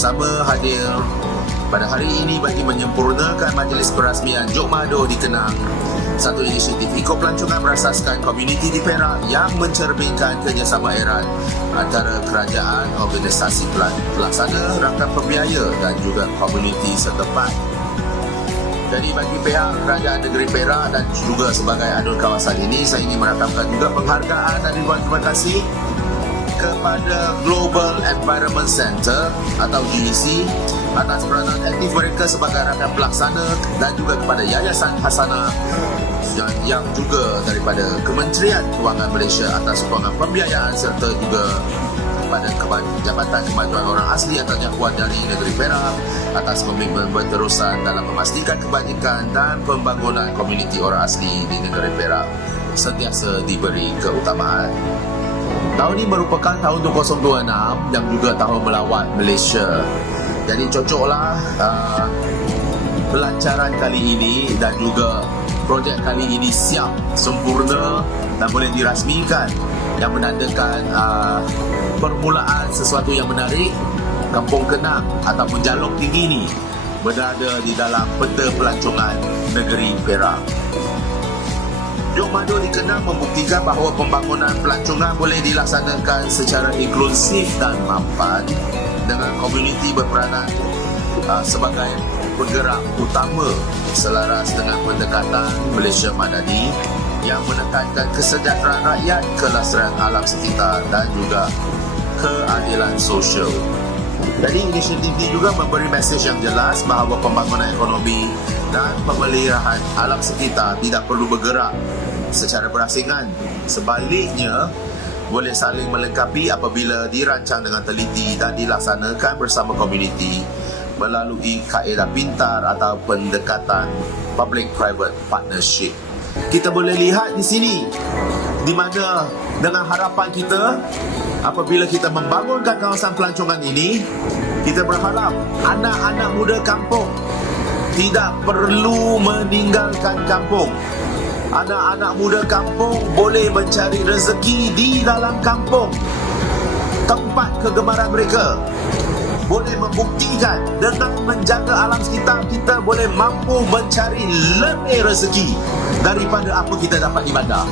bersama hadir pada hari ini bagi menyempurnakan majlis perasmian Jok Mado di Kenang. Satu inisiatif eco-pelancongan berasaskan komuniti di Perak yang mencerminkan kerjasama erat antara kerajaan, organisasi pelaksana, rakan pembiaya dan juga komuniti setempat. Jadi bagi pihak Kerajaan Negeri Perak dan juga sebagai adun kawasan ini, saya ingin merakamkan juga penghargaan dan ribuan terima kasih kepada Global Environment Centre atau GEC atas peranan aktif mereka sebagai rakan pelaksana dan juga kepada Yayasan Hasanah dan yang juga daripada Kementerian Kewangan Malaysia atas sokongan pembiayaan serta juga kepada Jabatan Kemajuan Orang Asli atau Jangkuan dari Negeri Perak atas komitmen berterusan dalam memastikan kebajikan dan pembangunan komuniti orang asli di Negeri Perak sentiasa diberi keutamaan. Tahun ini merupakan tahun 2026 yang juga tahun melawat Malaysia. Jadi cocoklah pelancaran kali ini dan juga projek kali ini siap, sempurna dan boleh dirasmikan yang menandakan permulaan sesuatu yang menarik. Kampung Kenang ataupun Jalok Tinggi ini berada di dalam peta pelancongan negeri Perak. Jok Mado di Kenang membuktikan bahawa pembangunan pelancongan boleh dilaksanakan secara inklusif dan mampan dengan komuniti berperanan sebagai penggerak utama selaras dengan pendekatan Malaysia Madani yang menekankan kesejahteraan rakyat, kelestarian alam sekitar dan juga keadilan sosial. Jadi inisiatif ini juga memberi mesej yang jelas bahawa pembangunan ekonomi dan pemeliharaan alam sekitar tidak perlu bergerak secara berasingan. Sebaliknya, boleh saling melengkapi apabila dirancang dengan teliti dan dilaksanakan bersama komuniti melalui kaedah pintar atau pendekatan public-private partnership. Kita boleh lihat di sini di mana dengan harapan kita apabila kita membangunkan kawasan pelancongan ini, kita berharap anak-anak muda kampung tidak perlu meninggalkan kampung. Anak-anak muda kampung boleh mencari rezeki di dalam kampung, tempat kegemaran mereka. Boleh membuktikan dengan menjaga alam sekitar, kita boleh mampu mencari lebih rezeki daripada apa kita dapat di bandar.